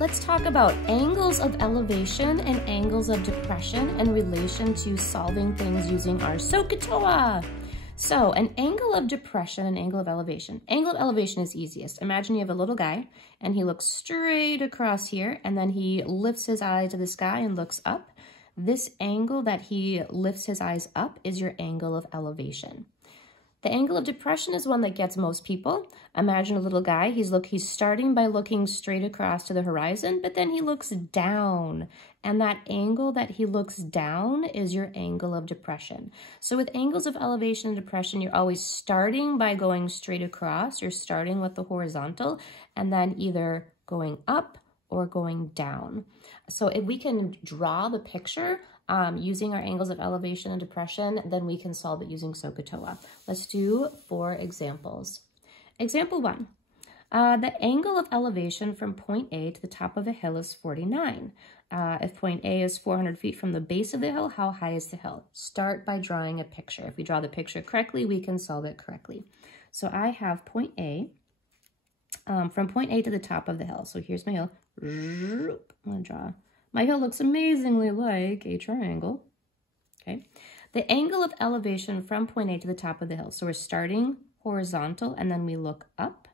Let's talk about angles of elevation and angles of depression in relation to solving things using our SOHCAHTOA. So an angle of depression and angle of elevation. Angle of elevation is easiest. Imagine you have a little guy and he looks straight across here and then he lifts his eyes to the sky and looks up. This angle that he lifts his eyes up is your angle of elevation. The angle of depression is one that gets most people. Imagine a little guy, he's starting by looking straight across to the horizon, but then he looks down. And that angle that he looks down is your angle of depression. So with angles of elevation and depression, you're always starting by going straight across. You're starting with the horizontal and then either going up or going down. So if we can draw the picture using our angles of elevation and depression, then we can solve it using SOHCAHTOA. Let's do 4 examples. Example 1, the angle of elevation from point A to the top of a hill is 49. If point A is 400 feet from the base of the hill, how high is the hill? Start by drawing a picture. If we draw the picture correctly, we can solve it correctly. So I have point A, from point A to the top of the hill. So here's my hill. I'm gonna draw. My hill looks amazingly like a triangle, okay? The angle of elevation from point A to the top of the hill. So we're starting horizontal and then we look up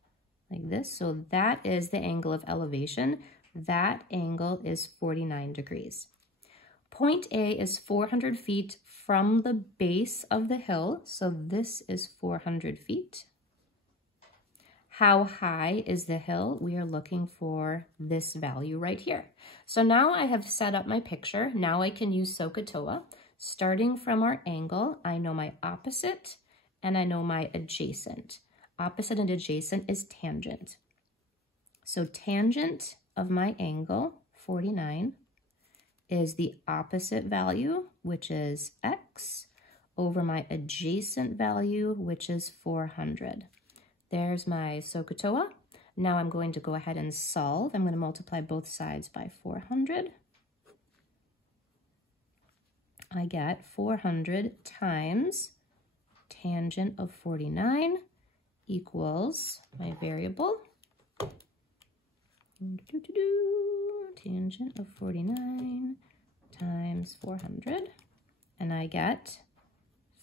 like this. So that is the angle of elevation. That angle is 49 degrees. Point A is 400 feet from the base of the hill. So this is 400 feet. How high is the hill? We are looking for this value right here. So now I have set up my picture. Now I can use SOHCAHTOA. Starting from our angle, I know my opposite and I know my adjacent. Opposite and adjacent is tangent. So tangent of my angle, 49, is the opposite value, which is x, over my adjacent value, which is 400. There's my SOHCAHTOA. Now I'm going to go ahead and solve. I'm going to multiply both sides by 400. I get 400 times tangent of 49 equals my variable. Tangent of 49 times 400. And I get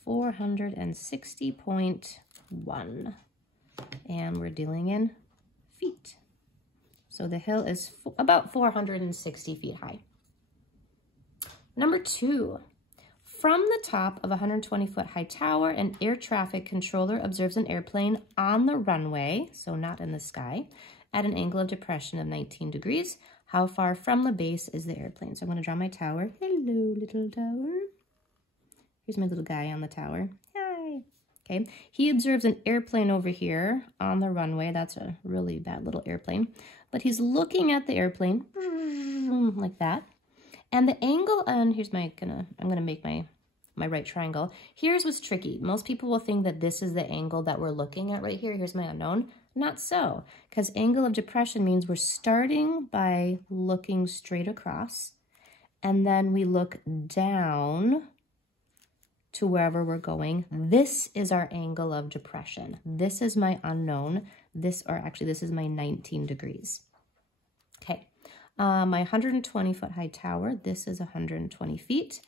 460.1. And we're dealing in feet. So the hill is about 460 feet high. Number 2, from the top of a 120-foot high tower, an air traffic controller observes an airplane on the runway, so not in the sky, at an angle of depression of 19 degrees. How far from the base is the airplane? So I'm going to draw my tower. Hello, little tower. Here's my little guy on the tower. Okay, he observes an airplane over here on the runway. That's a really bad little airplane. But he's looking at the airplane like that. And the angle, and here's I'm gonna make my right triangle. Here's what's tricky. Most people will think that this is the angle that we're looking at right here. Here's my unknown. Not so, because angle of depression means we're starting by looking straight across, and then we look down to wherever we're going. This is our angle of depression. This is my unknown. This is my 19 degrees. Okay, my 120-foot high tower, this is 120 feet.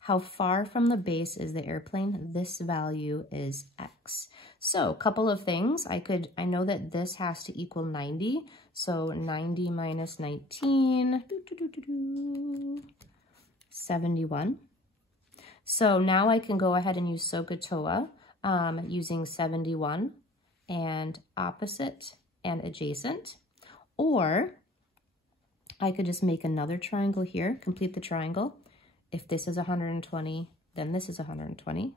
How far from the base is the airplane? This value is x. So a couple of things. I know that this has to equal 90. So 90 minus 19, 71. So now I can go ahead and use SOHCAHTOA using 71 and opposite and adjacent. Or I could just make another triangle here, complete the triangle. If this is 120, then this is 120.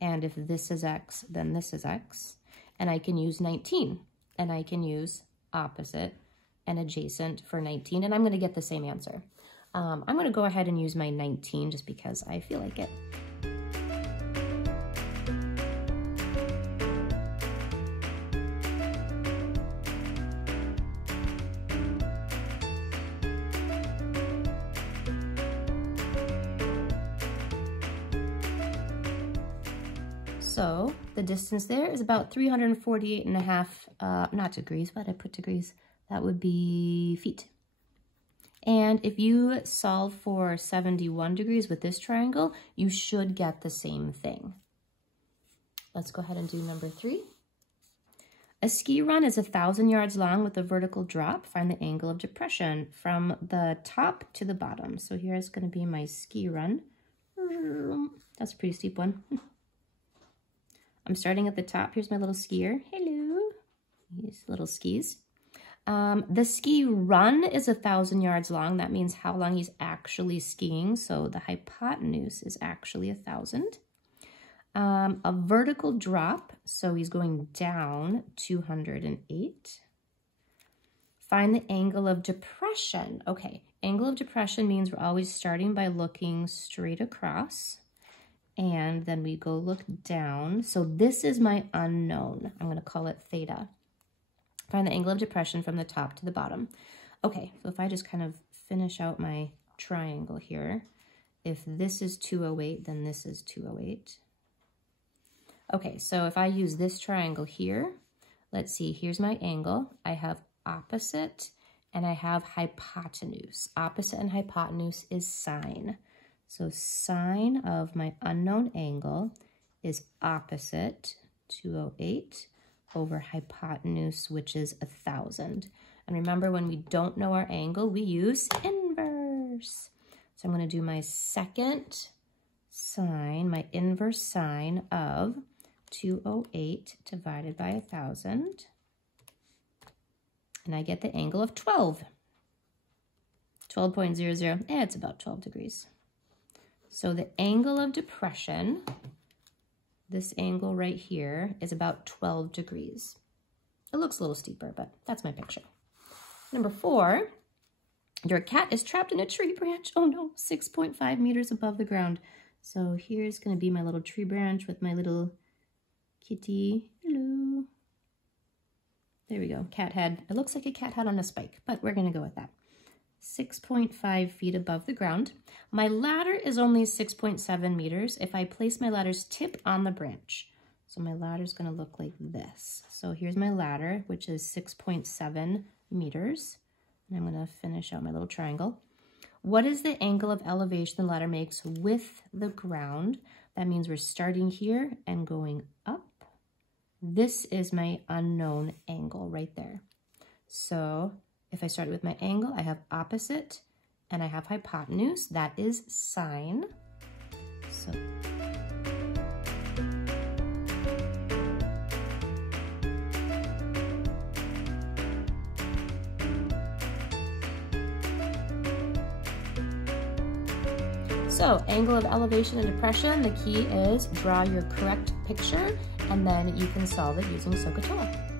And if this is x, then this is x. And I can use 19, and I can use opposite and adjacent for 19, and I'm going to get the same answer. I'm going to go ahead and use my 19 just because I feel like it. So the distance there is about 348.5, not degrees, why did I put degrees? That would be feet. And if you solve for 71 degrees with this triangle, you should get the same thing. Let's go ahead and do number 3. A ski run is 1,000 yards long with a vertical drop. Find the angle of depression from the top to the bottom. So here's going to be my ski run. That's a pretty steep one. I'm starting at the top. Here's my little skier. Hello. These little skis. The ski run is 1,000 yards long. That means how long he's actually skiing. So the hypotenuse is actually 1,000. A vertical drop, so he's going down 208. Find the angle of depression. Okay, angle of depression means we're always starting by looking straight across, and then we go look down. So this is my unknown. I'm going to call it theta. Find the angle of depression from the top to the bottom. Okay, so if I just kind of finish out my triangle here, if this is 208, then this is 208. Okay, so if I use this triangle here, let's see, here's my angle. I have opposite and I have hypotenuse. Opposite and hypotenuse is sine. So sine of my unknown angle is opposite 208 over hypotenuse, which is 1,000. And remember, when we don't know our angle, we use inverse. So I'm going to do my second sine, my inverse sine of 208 divided by 1,000, and I get the angle of 12. 12.00, it's about 12 degrees. So the angle of depression, this angle right here, is about 12 degrees. It looks a little steeper, but that's my picture. Number 4, your cat is trapped in a tree branch. Oh no, 6.5 meters above the ground. So here's going to be my little tree branch with my little kitty. Hello. There we go. Cat head. It looks like a cat head on a spike, but we're going to go with that. 6.5 feet above the ground. My ladder is only 6.7 meters if I place my ladder's tip on the branch. So my ladder is going to look like this. So here's my ladder, which is 6.7 meters. And I'm going to finish out my little triangle. What is the angle of elevation the ladder makes with the ground? That means we're starting here and going up. This is my unknown angle right there. So if I start with my angle, I have opposite and I have hypotenuse. That is sine. So angle of elevation and depression, the key is draw your correct picture and then you can solve it using SOHCAHTOA.